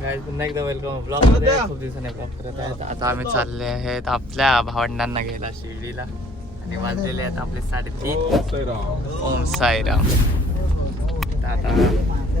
Guys पुन्हा एकदा welcome ब्लॉगमध्ये. खूप दिवसांनी ब्लॉग करत आहेत. आता आम्ही चालले आहेत आपल्या भावंडांना घ्यायला शिर्डीला आणि वाजलेले आहेत आपले 3:30. ओम साईराम. आता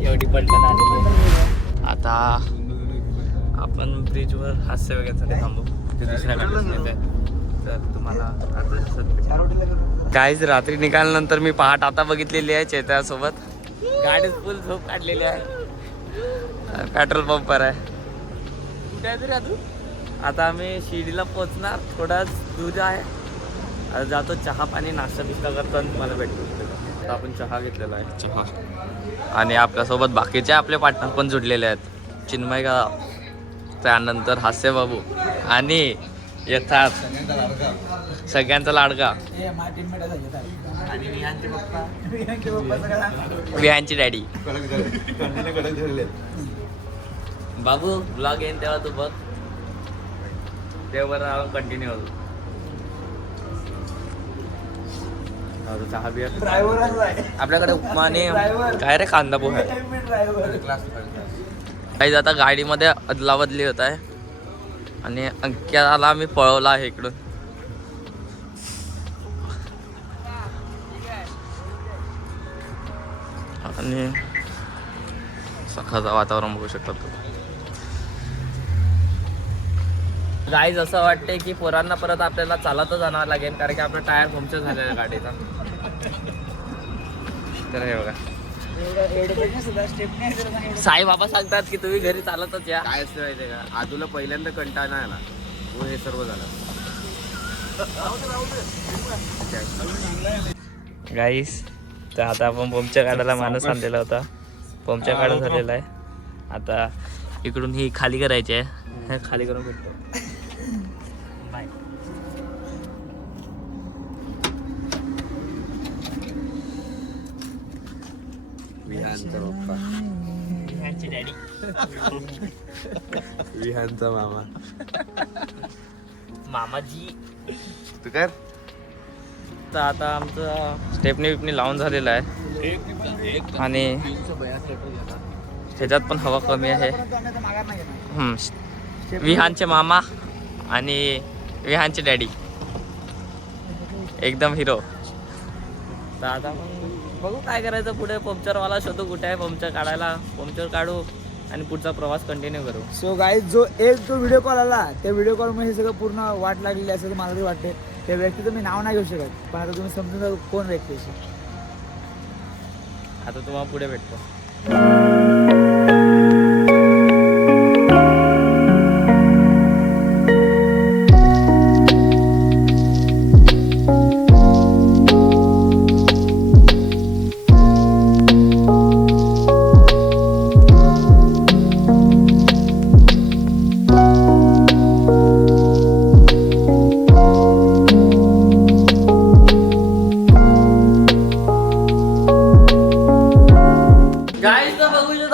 एवढी पलटण आलेली. आता आपण ब्रिजवर हास्य वगैरे थांबू. ते दुसऱ्या गाडीत तर तुम्हाला काहीच रात्री निघाल्यानंतर मी पहाट आता बघितलेली आहे चैत्यासोबत. गाडीत फुल झोप काढलेली आहे. पेट्रोल पंपवर आहे. कुठे आहे तरी तू? आता आम्ही शिर्डीला पोहोचणार. थोडाच दूर आहे. आता जातो चहा पाणी नाश्ता बिस्ता करतो आणि तुम्हाला भेटतो. आता आपण चहा घेतलेला आहे. चहा आणि आपल्यासोबत बाकीचे आपले पार्टनर पण जुडलेले आहेत. चिन्मय का, त्यानंतर हास्य बाबू आणि यथार्थ सगळ्यांचा लाडका आणि विहानची डॅडी. बाबू ब्लॉग येईन तेव्हा तू बघ. तेव्हा कंटिन्यू होतो. चहा बियर आपल्याकडे उपमा आणि काय रे कांदा पोहा आहे. काही आता गाडीमध्ये अदलाबदली होत आहे आणि अंक्याला मी पळवला आहे इकडून. आणि सकाळचं वातावरण बघू शकता तुम्ही. गाईज असं वाटते की पोरांना परत आपल्याला चालतच जाणार लागेल कारण की आपला टायर पंक्चर झालेला आहे गाडीचा. तर हे बघा साई बाबा सांगतात की तुम्ही घरी चालतच या. काय असतं माहिती का, आजूला पहिल्यांदा कंटाळा नाही आला तो हे सर्व झालं. गाईस तर आता आपण पंपच्या काढायला माणूस आणलेला होता. पंपच्या काढून झालेला आहे. आता इकडून ही खाली करायची आहे. खाली करून भेटतो. बाय. विहानचा पप्पा, विहानची डॅडी, विहानचा मामा, मामाजी. तू कर. तर आता आमचं स्टेपनी विपनी लावून झालेलं आहे आणि त्याच्यात पण हवा कमी आहे. विहानचे मामा आणि विहानचे डॅडी एकदम हिरो. तर आता बघू काय करायचं पुढे. पंक्चरवाला शोधू कुठे आहे पंक्चर काढायला. पंक्चर काढू आणि पुढचा प्रवास कंटिन्यू करू. सो गाईज जो व्हिडिओ कॉल आला त्या व्हिडिओ कॉलमध्ये सगळं पूर्ण वाट लागलेली असेल मला तरी वाटते. त्या व्यक्तीचं मी नाव नाही घेऊ शकत पण आता तुम्ही समजून जा कोण व्यक्ती अशी. आता तुम्हाला पुढे भेटतो.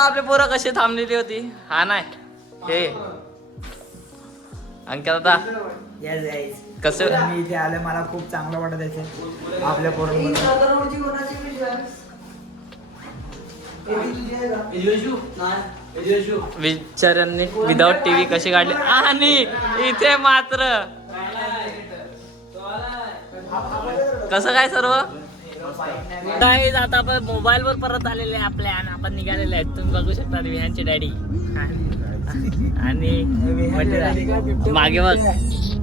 आपले पोरं कशी थांबलेली होती. हा नाही हे अंकित दादा कसं मी इथे आले मला खूप चांगलं वाटत आहे आपल्या पोरांमध्ये. विचारांनी विदाउट टीव्ही कशी काढली आणि इथे मात्र कसं काय सर्व काही. आता आपण मोबाईल वर परत आलेले आपल्या आणि आपण निघालेले आहेत. तुम्ही बघू शकता विहानचे डॅडी आणि मागे बघ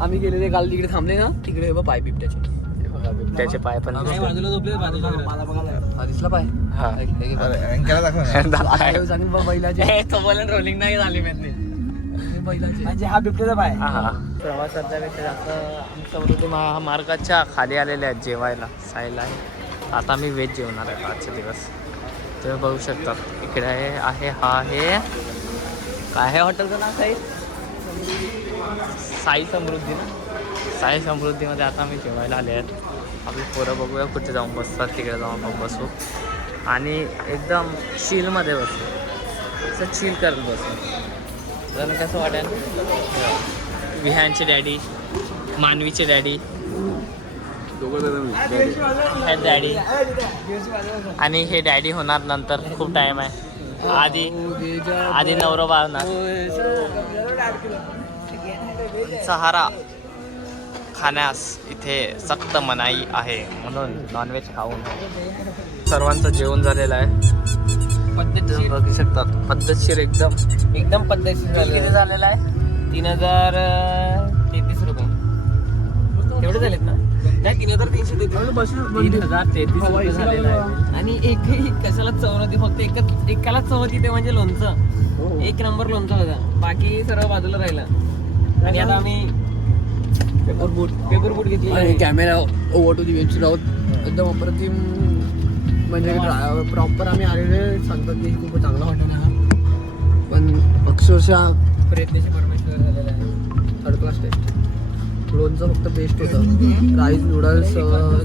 आम्ही गेलेले काल तिकडे थांबले ना तिकडे पाय बिबट्याचे. त्याचे पाय पण दिसला पाय. रोलिंग नाही झाली म्हणजे हा बिबट्याचा पाय. प्रवासाच्या पेक्षा जास्त आमच्या महामार्गाच्या खाली आलेले आहेत जेवायला सायला आहे. आता मी व्हेज जेवणार आहे आजचे दिवस. तुम्ही बघू शकता इकडे आहे हा आहे काय आहे हॉटेलचं नाव साई साई समृद्धी ना. साई समृद्धीमध्ये आता आम्ही जेवायला आले आहेत. आपली पोरं बघूया कुठे जाऊन बसतात. तिकडे जाऊन मग बसू आणि एकदम चिलमध्ये बसू. असं चिल करत बसू. जरा कसं वाटेल. विहानचे डॅडी मानवीचे डॅडी हे डॅडी आणि हे डॅडी होणार नंतर खूप टाइम आहे. आधी नवरा बाळणार सहारा खाण्यास इथे सक्त मनाई आहे म्हणून नॉनव्हेज खाऊन सर्वांचं जेवण झालेलं आहे. पद्धतशीर बघू शकतात पद्धतशीर एकदम पद्धतशीर किती झालेलं आहे. 3033 रुपये एवढे झालेत ना? नाही 3333 रुपये झालेलं आहे. आणि एकही कशाला चव नव्हती, फक्त एकालाच चव होती ते म्हणजे लोणचं. एक नंबर लोणचं होता, बाकी सर्व बाजूला राहिलं. आणि आता आम्ही पेपर बूट घेतली. Camera over to the website आहोत एकदम अप्रतिम. म्हणजे प्रॉपर आम्ही आलेले सांगतात की खूप चांगला हॉटेल आहे हा, पण अक्षरशः प्रयत्नाशी परमेश्वर झालेला आहे. Third class test. लोणचं फक्त बेस्ट होतं. राईस नूडल्स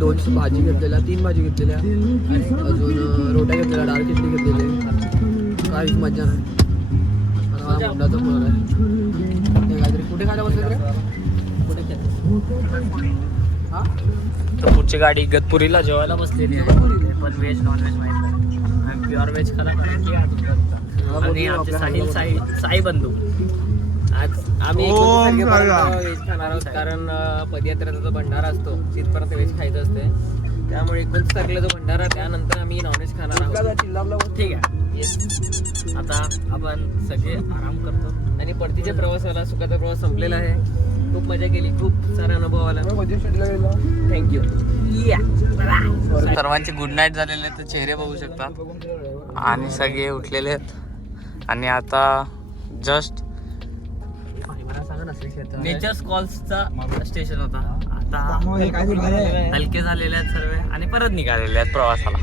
2 भाजी घेतलेल्या, 3 भाजी घेतलेल्या, अजून रोट्या घेतलेल्या, डाळ खिचडी घेतलेली. काहीच मजा नाही. मला मुंडाचं फळ आहे ते काहीतरी. कुठे खायला बसले रे? कुठे घेतलं? हां तर पुढची गाडी इगतपुरीला जेवायला बसलेली आहे. पण व्हेज नॉनव्हेज माहीत नाही. आम्ही प्युअर व्हेज खाला कारण की आणि आमचे साई बंधू आज आम्ही 29 तारखेपर्यंत व्हेज खाणार आहोत, कारण पदयात्रेचा जो भंडारा असतो तिथपर्यंत व्हेज खायचं असते. त्यामुळे 29 तारखेला जो भंडारा, त्यानंतर आम्ही नॉनव्हेज खाणार आहोत. ठीक आहे. येस. आता आपण सगळे आराम करतो आणि परतीच्या प्रवासाला सुखाचा प्रवास संपलेला आहे. खूप मजा केली, खूप सारा अनुभव आला. थँक्यू. सर्वांचे गुड नाईट झालेले आहेत. चेहरे बघू शकतात आणि सगळे उठलेले आहेत. आणि आता जस्ट नेचर्स कॉल्सचा स्टेशन होता. आता हलके झालेले आहेत सर्व आणि परत निघालेले आहेत प्रवासाला.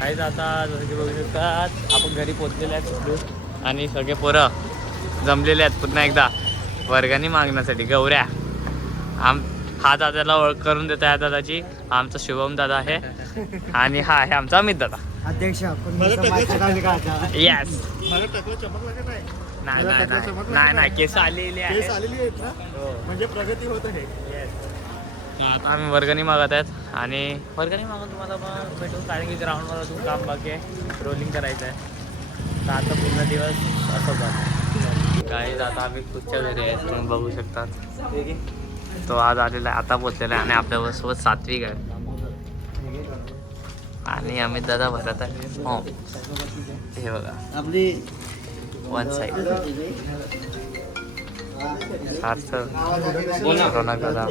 काहीच आता जसं की बघू शकतात आपण घरी पोहोचलेले आहेत आणि सगळे पोरं जमलेले आहेत पुन्हा एकदा वर्गणी मागण्यासाठी. गौऱ्या हा दादाला ओळख करून देतो. या दादाची आमचा शुभम दादा आहे आणि हा आहे आमचा अमित दादा अध्यक्ष. येस. नाही केस आलेले आहेत ना, म्हणजे प्रगती होत आहे. आता आम्ही वर्गणी मागत आहेत आणि वर्गणी मागून तुम्हाला पण भेटू, कारण की ग्राउंडवर अजून काम बाकी आहे, रोलिंग करायचं आहे. तर आता पूर्ण दिवस असं जातो. काही आता आम्ही खुदच्या घरी आहेत, तुम्ही बघू शकतात. तो आज आलेला आहे, आता पोचलेला आहे आणि आपल्यासोबत सात्विक आहे आणि अमित दादा भरत आहे. हो हे बघा आपली वन साईड रौनक दादा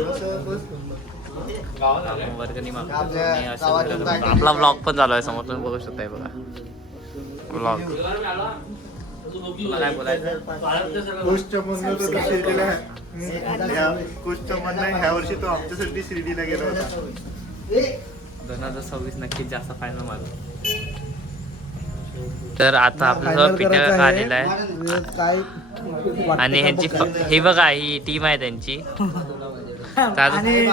वर्गणी मागतो. आपला ब्लॉग पण चालू आहे समोर, तुम्ही बघू शकताय बघा ब्लॉग. काय बोलायचं? ह्या वर्षी तो आमच्यासाठी शिर्डीला गेला होता. 2026 नक्कीच जास्त फायनल मारतो. तर आता आपलं पिठा आलेला आहे आणि ह्यांची हे बघा ही टीम आहे त्यांची. आणि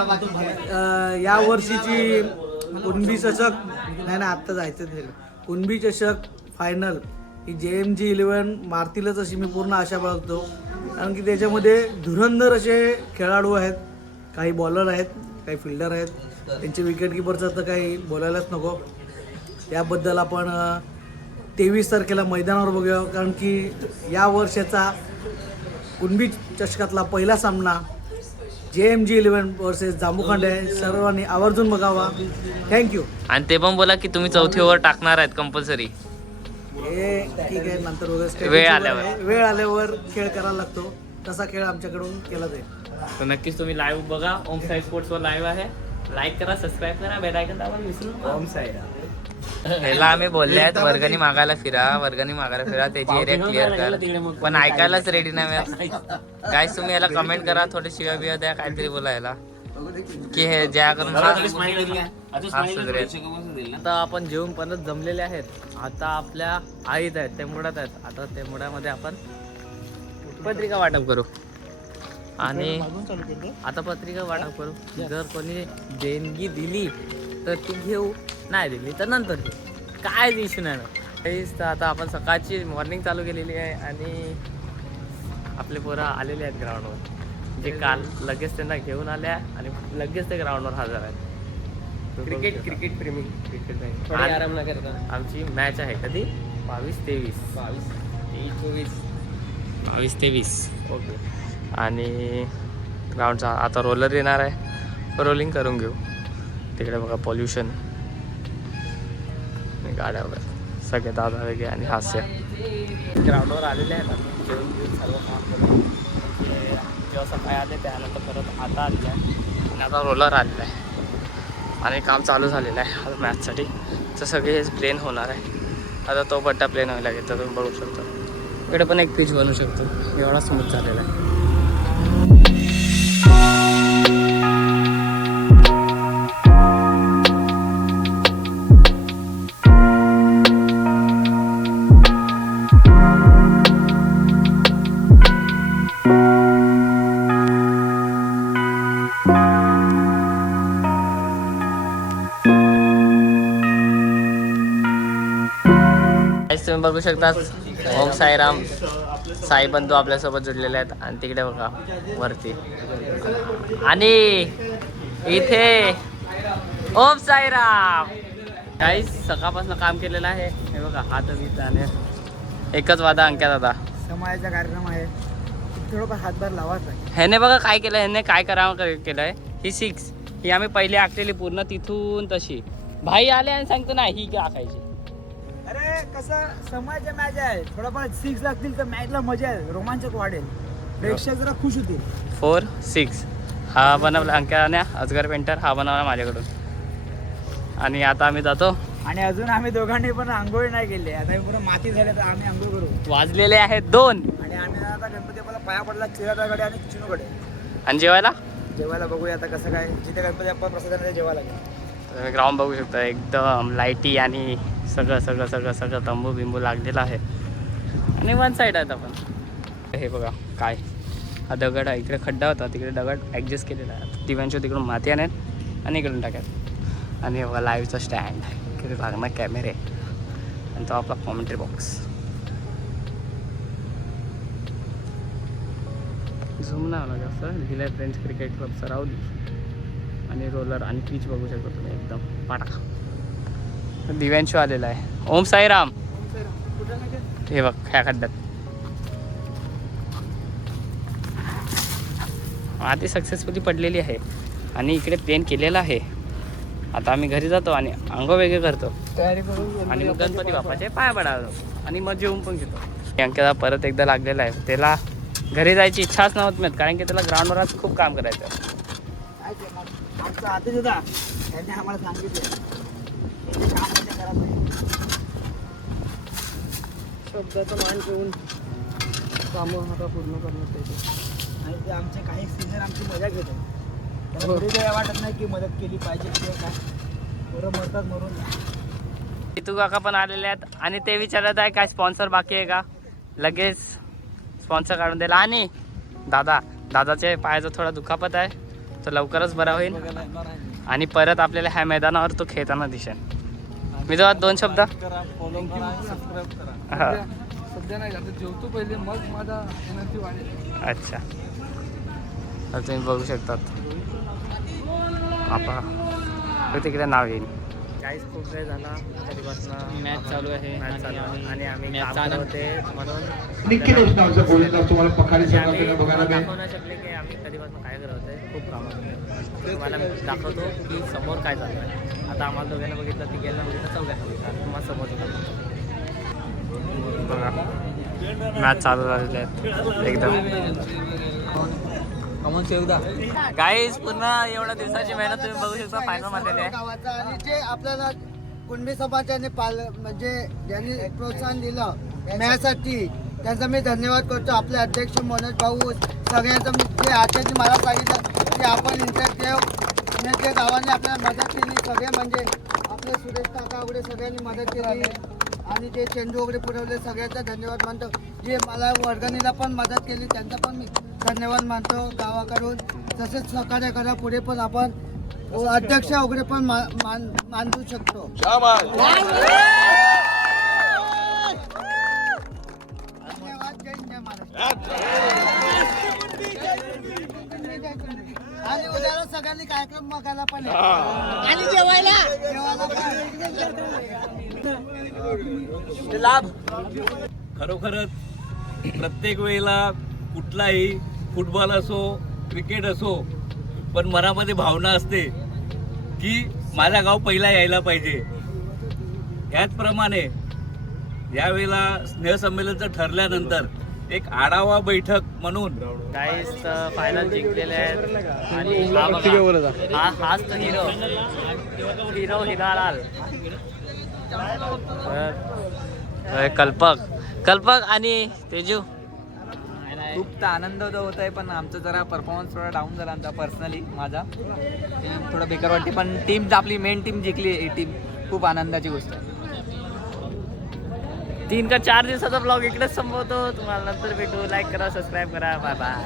या वर्षीची कुणबी चषक नाही ना, आत्ता जायचं ते कुणबी चषक फायनल ही JMG11 मारतीलच अशी मी पूर्ण आशा बाळगतो. कारण की त्याच्यामध्ये धुरंधर असे खेळाडू आहेत, काही बॉलर आहेत, काही फिल्डर आहेत. त्यांचे विकेटकीपरचं तर काही बोलायलाच नको. त्याबद्दल आपण 23 तारखेला मैदानावर बघूया, कारण की या वर्षाचा कुणबी चषकातला पहिला सामना JMG11 वर्सेस जांबुखांडे आहे. सर्वांनी आवर्जून बघावा. थँक्यू. आणि ते पण बोला की तुम्ही चौथी ओव्हर टाकणार आहेत कंपल्सरी. हे ठीक आहे, नंतर वगैरे वेळ आल्यावर खेळ करायला लागतो, तसा खेळ आमच्याकडून केला जाईल. तर नक्कीच तुम्ही लाईव्ह बघा. ओम साई स्पोर्ट्सवर लाईव्ह आहे. लाईक करा, सबस्क्राईब करा, बेल आयकॉन दाबायला विसरू नका. ओम साई ह्याला आम्ही बोलले आहेत वर्गणी मागायला फिरा, वर्गणी मागायला फिरा, त्याची एरिया क्लिअर कर, पण ऐकायलाच रेडी नाही. गाईस तुम्ही याला कमेंट करा, थोडे शिव्या बिव्या द्या, काहीतरी बोला याला की हे ज्या करून आता आपण जेवून परत जमलेले आहेत. आता आपल्या आईत आहेत, तेमुडात आहेत. आता तेमुड्यामध्ये आपण पत्रिका वाटप करू आणि आता पत्रिका वाटप करू. जर कोणी देणगी दिली तर ती घेऊ, नाही दिली तर नंतर घेऊ, काय इश्यू नाही ना. तर आता आपण सकाळची मॉर्निंग चालू केलेली आहे आणि आपले पोरं आलेले आहेत ग्राउंडवर, जे काल लगेच त्यांना घेऊन आल्या आणि लगेच ते ग्राउंडवर हजर आहेत. क्रिकेट प्रेमी क्रिकेट थोडा आराम न करता आमची मॅच आहे कधी 22-23 22-23 ओके. आणि ग्राउंडचा आता रोलर येणार आहे, रोलिंग करून घेऊ. तिकडे बघा पॉल्युशन, गाड्या वगैरे सगळे दादा वगैरे आणि हास्य. ग्राउंडवर आलेले आहेत आता, जेवण घेऊन सर्व काम करून जेव्हा सकाळी आले त्यानंतर परत आता आलेलं आहे आणि आता रोलर आलेलं आहे आणि काम चालू झालेलं आहे मॅचसाठी. तर सगळे हेच प्लेन होणार आहे. आता तो पट्टा प्लेन व्हायला लागेल तर तुम्ही बघू शकता. इकडे पण एक पिच बनवू शकतो, एवढा स्मूथ झालेला आहे. तुम्ही बघू शकता ओम साईराम साई बंधू आपल्यासोबत जुडलेले आहेत. आणि तिकडे बघा वरती आणि इथे ओम साईराम. काही सकाळपासून काम केलेलं आहे. हे बघा हात आणि एकच वादा अंक्या दादा समाजाचा कार्यक्रम आहे, थोडंफार हातभार लावाच आहे. ह्याने बघा काय केलं, ह्याने काय करावं केलं आहे. ही 6 ही आम्ही पहिले आखलेली पूर्ण तिथून तशी. भाई आले आणि सांगतो ना ही आखायची. अरे कसं समाजाचा मॅच आहे, थोडाफार 6 लागतील तर मॅचला मजा आहे, रोमांचक वाढेल, प्रेक्षक जरा खुश होतील. 4-6 हा बनवला अंक्याने, अजगर पेंटर हा बनवला माझ्याकडून. आणि आता आम्ही जातो. आणि अजून आम्ही दोघांनी पण आंघोळ नाही केली, आता पूर्ण माती झाली तर आम्ही आंघोळ करू. वाजलेले आहेत 2 आणि आम्ही आता गणपती बाप्पाला पाया पडला चिराटाकडे आणि चिनूकडे. आणि जेवायला जेवायला बघूया आता कसं काय, जिथे गणपती बाप्पा प्रसादाने जेवायला तुम्ही ग्राउंड बघू शकता, एकदम लाईटी आणि सगळं तंबू बिंबू लागलेला आहे. आणि 1 साईड आहेत आपण. हे बघा काय हा दगड आहे, इकडे खड्डा होता तिकडे दगड ॲडजस्ट केलेला आहे. दिव्यांच्या तिकडून माती आणत आणि इकडून टाकत. आणि हे बघा लाईव्हचा स्टँड आहे, किती भागना कॅमेरे आणि तो आपला कॉमेंट्री बॉक्स. झूम नाही होणार जास्त, लिहिलं आहे फ्रेंड्स क्रिकेट क्लब सरावली. आणि रोलर आणि पिच बघू शकता तुम्ही, एकदम पाटा. दिव्यांशू आलेला आहे. ओम साईराम. हे बघ ह्या खड्ड्यात माती सक्सेसफुली पडलेली आहे आणि इकडे प्लेन केलेला आहे. आता आम्ही घरी जातो आणि अंघोळ वेगळे करतो तयारी करू आणि मग गणपती बाप्पाचे पाय पडावतो आणि मग जेवून पण घेतो. अंकिता परत एकदा लागलेला आहे, त्याला घरी जायची इच्छाच नव्हती कारण की त्याला ग्राउंडवर आज खूप काम करायचं. आमचा आदेश होता, त्यांनी आम्हाला सांगितलं शब्दाचं मान ठेवून कामं आता पूर्ण करण्यात येते. आणि ते आमचे काही सिनियर आमची मजा घेत आहेत, त्याला वाटत नाही की मदत केली पाहिजे किंवा काय, बरं मरतात मरून. तू काका पण आलेले आहेत आणि ते विचारत आहे काय स्पॉन्सर बाकी आहे का, लगेच स्पॉन्सर काढून दिला. आणि दादाच्या पायाचा थोडा दुखापत आहे, तो लवकरच बरा होईल आणि परत आपल्याला ह्या मैदानावर तो खेळताना दिसेल. मी तुला 2 शब्द हां सध्या नाही आता जेवतो पहिले मग माझा एनर्जी वाढेल. अच्छा तर तुम्ही बघू शकतात आपा तिकडे नाव येईल. काहीच खूप वेळ झाला कधीपासून मॅच चालू आहे आणि आम्ही काम होते म्हणून दाखवू नाही शकले की आम्ही कधीपासून काय करत होते. खूप कामं होते, तुम्हाला दाखवतो की समोर काय चालू आहे. आता आम्हाला दोघांना बघितलं, तिघांना बघितलं, चौघांना बघितलं, तुम्हाला समोर बघा मॅच चालू झालेले आहेत एकदम. गाईज पुन्हा एवढ्या दिवसाची मेहनत तुम्ही बघू शकता फायनल मध्ये आहे. आणि जे आपल्याला कुणबी समाजाने म्हणजे ज्यांनी प्रोत्साहन दिलं मॅचसाठी त्यांचा मी धन्यवाद करतो. आपले अध्यक्ष मनोज भाऊ सगळ्यांचं मी जे आचार्य मला सांगितलं की आपण इंटरदेव पुण्याच्या गावाने आपल्याला मदत केली. सगळे म्हणजे आपले सुरेश काका वगैरे सगळ्यांनी मदत केली आणि जे चेंडू वगैरे पुरवले सगळ्यांचा धन्यवाद मानतो. जे मला वर्गणीला पण मदत केली त्यांचा पण मी धन्यवाद मानतो गावाकडून. तसेच सहकार्य करा पुढे पण आपण अध्यक्ष वगैरे पण मानू शकतो. धन्यवाद. जय महाराष्ट्र. आणि उद्याला सगळ्यांनी कार्यक्रम बघायला पण आणि जेवायला लाभ खरोखरच प्रत्येक वेळेला कुठलाही फुटबॉल असो क्रिकेट असो पण मनामध्ये भावना असते की माझा गाव पहिला यायला पाहिजे. त्याचप्रमाणे यावेळेला स्नेहसंमेलनचं ठरल्यानंतर एक आढावा बैठक म्हणून गाईस फायनल जिंकलेले आहेत आणि हा बघा, हाच तो हिरो हिरालाल. कल्पक आणि तेजू. खूप तर आनंद होत आहे, पण आमचा जरा परफॉर्मन्स थोडा डाऊन झाला आमचा पर्सनली माझा. थोडं बेकार वाटते, पण टीम आपली मेन टीम जिंकली ही टीम खूप आनंदाची गोष्ट आहे. 3 का 4 दिवसाचा ब्लॉग इकडेच संपवतो. तुम्हाला नंतर भेटू. लाईक करा, सबस्क्राईब करा. Bye bye.